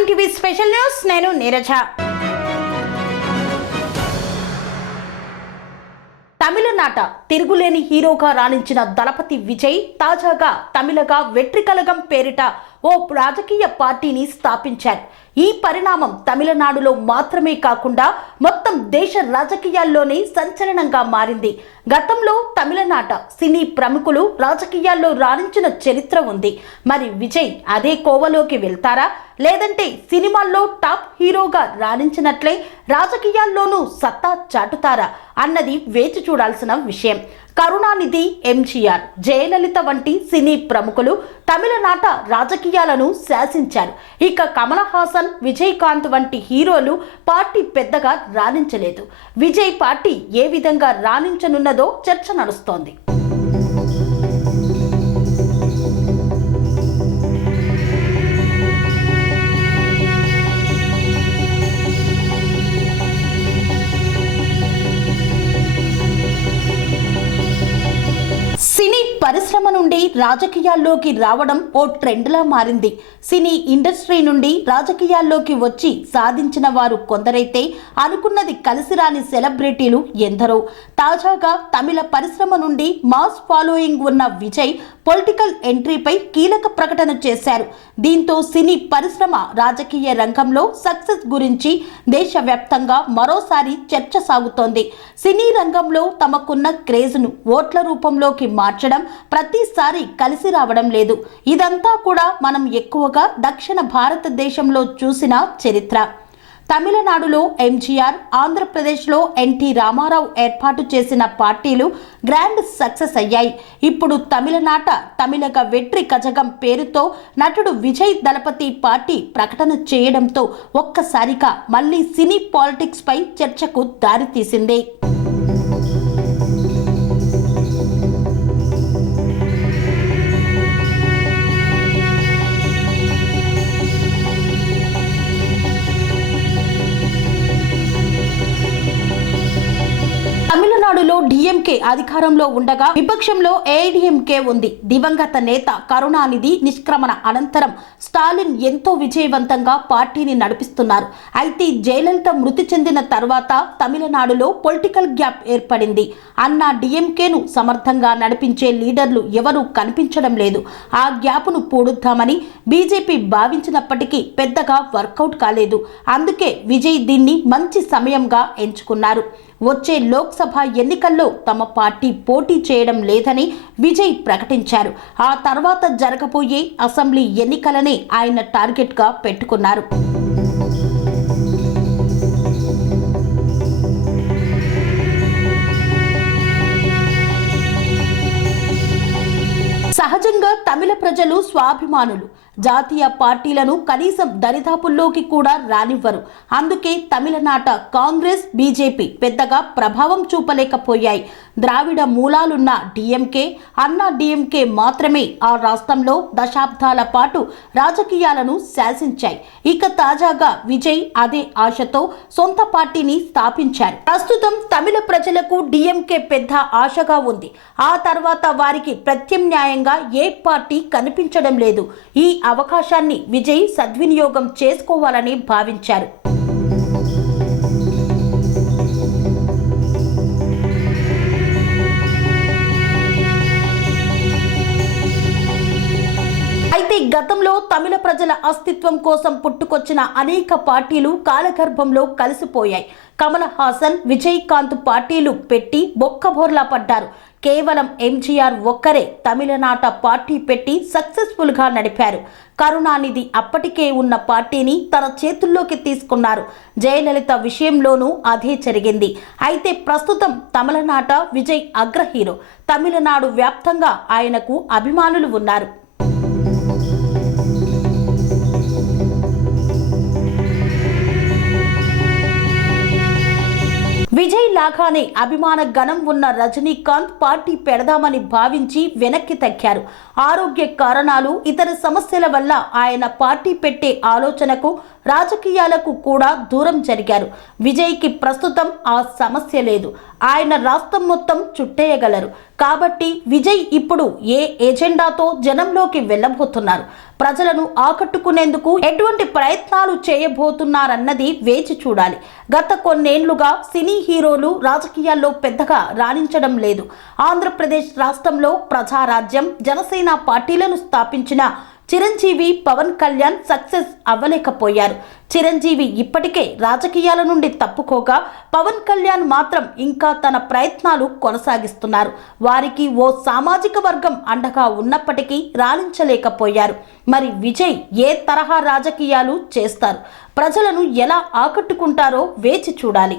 Nine TV special news నేను నీరజ. తమిళనాట తిరుగులేని హీరోగా రాణించిన దళపతి విజయ్ తాజాగా తమిళగా వెట్రికలగం పేరిట ఓ రాజకీయ పార్టీని స్థాపించారు. ఈ పరిణామం తమిళనాడులో మాత్రమే కాకుండా మొత్తం దేశ రాజకీయాల్లోనే సంచలనంగా మారింది. గతంలో తమిళనాట సినీ ప్రముఖులు రాజకీయాల్లో రాణించిన చరిత్ర ఉంది. మరి విజయ్ అదే కోవలోకి వెళ్తారా? లేదంటే సినిమాల్లో టాప్ హీరోగా రాణించినట్లే రాజకీయాల్లోనూ సత్తా చాటుతారా? అన్నది వేచి చూడాల్సిన విషయం. కరుణానిధి ఎంజీఆర్ జయలలిత వంటి సినీ ప్రముఖులు తమిళనాట రాజకీయాలను శాసించారు. ఇక కమల్ హాసన్ విజయకాంత్ వంటి హీరోలు పార్టీ పెద్దగా రాణించలేదు. విజయ్ పార్టీ ఏ విధంగా రాణించనున్నదో చర్చ నడుస్తోంది. పరిశ్రమ నుండి రాజకీయాల్లోకి రావడం ఓ ట్రెండ్లా మారింది. సినీ ఇండస్ట్రీ నుండి రాజకీయాల్లోకి వచ్చి సాధించిన వారు కొందరైతే అనుకున్నది కలిసి రాని సెలబ్రిటీలు ఎందరో. తాజాగా తమిళ పరిశ్రమ నుండి మాస్ ఫాలోయింగ్ ఉన్న విజయ్ పొలిటికల్ ఎంట్రీపై కీలక ప్రకటన చేశారు. దీంతో సినీ పరిశ్రమ రాజకీయ రంగంలో సక్సెస్ గురించి దేశవ్యాప్తంగా మరోసారి చర్చ సాగుతోంది. సినీ రంగంలో తమకున్న క్రేజ్ను ఓట్ల రూపంలోకి మార్చడం ప్రతిసారి కలిసి రావడం లేదు. ఇదంతా కూడా మనం ఎక్కువగా దక్షిణ భారతదేశంలో చూసిన చరిత్ర. తమిళనాడులో ఎంజీఆర్ ఆంధ్రప్రదేశ్లో ఎన్టీ రామారావు ఏర్పాటు చేసిన పార్టీలు గ్రాండ్ సక్సెస్ అయ్యాయి. ఇప్పుడు తమిళనాట తమిళక వెట్రి కజగం పేరుతో నటుడు విజయ్ దళపతి పార్టీ ప్రకటన చేయడంతో ఒక్కసారిగా మళ్ళీ సినీ పాలిటిక్స్పై చర్చకు దారితీసింది. తమిళనాడులో డిఎంకే అధికారంలో ఉండగా విపక్షంలో ఏఐడిఎంకే ఉంది. దివంగత నేత కరుణానిధి నిష్క్రమణ అనంతరం స్టాలిన్ ఎంతో విజయవంతంగా పార్టీని నడిపిస్తున్నారు. అయితే జయలలిత మృతి చెందిన తర్వాత తమిళనాడులో పొలిటికల్ గ్యాప్ ఏర్పడింది. అన్న డిఎంకేను సమర్థంగా నడిపించే లీడర్లు ఎవరూ కనిపించడం లేదు. ఆ గ్యాప్ను పూడుద్దామని బీజేపీ భావించినప్పటికీ పెద్దగా వర్కౌట్ కాలేదు. అందుకే విజయ్ దీన్ని మంచి సమయంగా ఎంచుకున్నారు. వచ్చే లోక్సభ ఎన్నికల్లో తమ పార్టీ పోటీ చేయడం లేదని విజయ్ ప్రకటించారు. ఆ తర్వాత జరగబోయే అసెంబ్లీ ఎన్నికలనే ఆయన టార్గెట్గా పెట్టుకున్నారు. సహజంగా తమిళ ప్రజలు స్వాభిమానులు. జాతీయ పార్టీలను కనీసం దరిదాపుల్లోకి కూడా రానివ్వరు. అందుకే తమిళనాట కాంగ్రెస్ బీజేపీ పెద్దగా ప్రభావం చూపలేకపోయాయి. ద్రావిడ మూలాలున్న డిఎంకే అన్నా డిఎంకే మాత్రమే ఆ రాష్ట్రంలో దశాబ్దాల పాటు రాజకీయాలను శాసించాయి. ఇక తాజాగా విజయ్ అదే ఆశతో సొంత పార్టీని స్థాపించారు. ప్రస్తుతం తమిళ ప్రజలకు డిఎంకే పెద్ద ఆశగా ఉంది. ఆ తర్వాత వారికి ప్రత్యామ్నాయంగా ఏ పార్టీ కనిపించడం లేదు. ఈ అవకాశాన్ని విజయ్ సద్వినియోగం చేసుకోవాలని భావించారు. అయితే గతంలో తమిళ ప్రజల అస్తిత్వం కోసం పుట్టుకొచ్చిన అనేక పార్టీలు కాలగర్భంలో కలిసిపోయాయి. కమల్ హాసన్ విజయకాంత్ పార్టీలు పెట్టి బొక్కబోర్లా పడ్డారు. కేవలం ఎంజీఆర్ ఒక్కరే తమిళనాట పార్టీ పెట్టి సక్సెస్ఫుల్గా నడిపారు. కరుణానిధి అప్పటికే ఉన్న పార్టీని తన చేతుల్లోకి తీసుకున్నారు. జయలలిత విషయంలోనూ అదే జరిగింది. అయితే ప్రస్తుతం తమిళనాట విజయ్ అగ్రహీరో. తమిళనాడు వ్యాప్తంగా ఆయనకు అభిమానులు ఉన్నారు. లాగానే అభిమాన గణం ఉన్న రజనీకాంత్ పార్టీ పెడదామని భావించి వెనక్కి తగ్గారు. ఆరోగ్య కారణాలు ఇతర సమస్యల వల్ల ఆయన పార్టీ పెట్టే ఆలోచనకు రాజకీయాలకు కూడా దూరం జరిగారు. విజయ్కి ప్రస్తుతం ఆ సమస్య లేదు. ఆయన రాష్ట్రం మొత్తం చుట్టేయగలరు. కాబట్టి విజయ్ ఇప్పుడు ఏ ఎజెండాతో జనంలోకి వెళ్ళబోతున్నారు? ప్రజలను ఆకట్టుకునేందుకు ఎటువంటి ప్రయత్నాలు చేయబోతున్నారన్నది వేచి చూడాలి. గత కొన్నేళ్ళుగా సినీ హీరోలు రాజకీయాల్లో పెద్దగా రాణించడం లేదు. ఆంధ్రప్రదేశ్ రాష్ట్రంలో ప్రజారాజ్యం జనసేన పార్టీలను స్థాపించిన చిరంజీవి పవన్ కళ్యాణ్ సక్సెస్ అవ్వలేకపోయారు. చిరంజీవి ఇప్పటికే రాజకీయాల నుండి తప్పుకోగా పవన్ కళ్యాణ్ మాత్రం ఇంకా తన ప్రయత్నాలు కొనసాగిస్తున్నారు. వారికి ఓ సామాజిక వర్గం అండగా ఉన్నప్పటికీ రాణించలేకపోయారు. మరి విజయ్ ఏ తరహా రాజకీయాలు చేస్తారు? ప్రజలను ఎలా ఆకట్టుకుంటారో వేచి చూడాలి.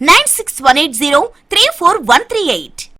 Nine six one eight zero three four one three eight.